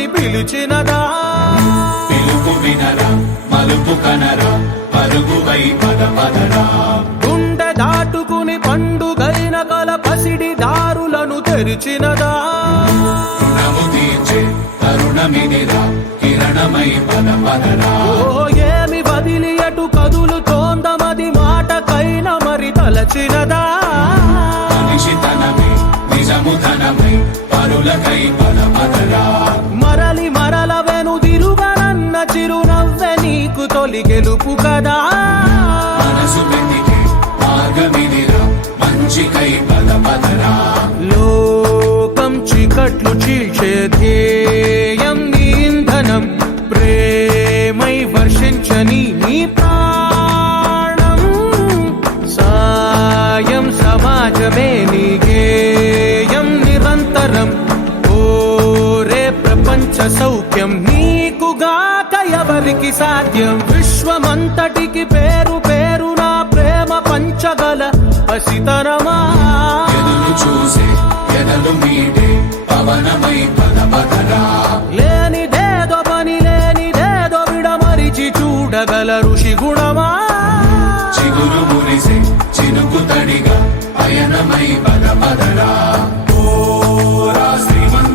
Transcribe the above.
అని పిలిచినదా పిలుపు వినరా మలుపు కనరా పరుగువై పద పదరా గుండె దాటుకుని పండుగైన కల పసిడి దారులను తెరిచినదా రుణము తీర్చే తరుణమిదిరా కిరణమై పద పదరా ఓ ఏమి వదిలి అటు కదులుతోందమది మాటకైన మరి తలచినదా మనిషితనమే నిజము ధనమై పరులకై పద పదరా మరలి మరల వెనుదిరుగనన్న చిరునవ్వె నీకు తొలి గెలుపు కదా మనసు వెతికే మార్గమిదిరా మంచికై పద పదరా లోకం చీకట్లు చీల్చే ధ్యేయం నీ ఇంధనం ప్రేమై వర్షించని నీ ప్రాణం సాయం సమాజమే నీ గేయం నిరంతరం ఓరే ప్రపంచ సౌఖ్యం నీకుగాక ఎవరికి సాధ్యం విశ్వమంతటికి పేరు పేరు నా ప్రేమ పంచగల పసితరమా ఎదురు చూసే ఎదలు మీటే పవనమై పద పదరా లేనిదేదో పని లేనిదేదో విడమరిచి చూడగల ఋషి గుణమా చిగురు మురిసే చినుకు తడిగా పయనమై పద పదరా ఓరా శ్రీమంత